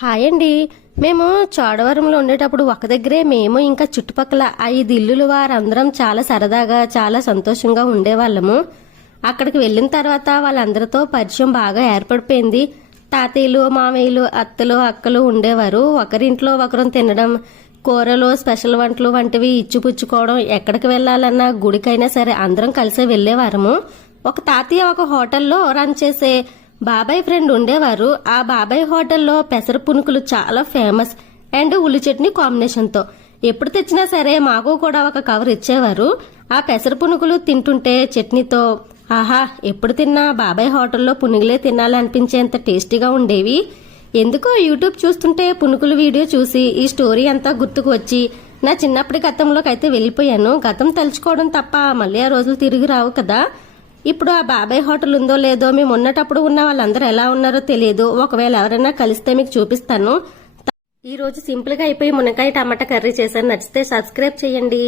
Hi అండి. మేము చోడవరంలో ఉండేటప్పుడు ఒక దగ్గరే మేము ఇంకా చుట్టుపక్కల 5 ఇల్లులు వారందరం చాలా సరదాగా చాలా సంతోషంగా ఉండేవాళ్ళము. అక్కడికి వెళ్ళిన తర్వాత వాళ్ళందరితో పరిచయం బాగా ఏర్పడిపోయింది. తాతయ్యలు, మామయ్యలు, అత్తలు, అక్కలు ఉండేవారు. ఒకరింట్లో ఒకరం తినడం, కూరలు, స్పెషల్ వంటలు వంటివి ఇచ్చిపుచ్చుకోవడం, ఎక్కడికి వెళ్ళాలన్నా గుడికైనా సరే అందరం కలిసే వెళ్ళేవారము. ఒక తాతయ్య ఒక హోటల్లో రన్ చేసే బాబాయ్ ఫ్రెండ్ ఉండేవారు. ఆ బాబాయ్ హోటల్లో పెసర పునుకులు చాలా ఫేమస్ అండ్ ఉల్లి చట్నీ కాంబినేషన్తో ఎప్పుడు తెచ్చినా సరే మాకు కూడా ఒక కవర్ ఇచ్చేవారు. ఆ పెసర పునుకులు తింటుంటే చట్నీతో ఆహా, ఎప్పుడు తిన్నా బాబాయ్ హోటల్లో పునుగులే తినాలనిపించేంత టేస్టీగా ఉండేవి. ఎందుకో యూట్యూబ్ చూస్తుంటే పునుకులు వీడియో చూసి ఈ స్టోరీ అంతా గుర్తుకు వచ్చి నా చిన్నప్పటి గతంలోకి అయితే వెళ్ళిపోయాను. గతం తలుచుకోవడం తప్ప మళ్ళీ ఆ రోజులు తిరిగి రావు కదా. ఇప్పుడు ఆ బాబాయ్ హోటల్ ఉందో లేదో, మేము ఉన్నటప్పుడు ఉన్న వాళ్ళందరూ ఎలా ఉన్నారో తెలియదు. ఒకవేళ ఎవరైనా కలిస్తే మీకు చూపిస్తాను. ఈ రోజు సింపుల్ గా అయిపోయి మునక్కాయ టమాటా కర్రీ చేశాను. నచ్చితే సబ్స్క్రైబ్ చేయండి.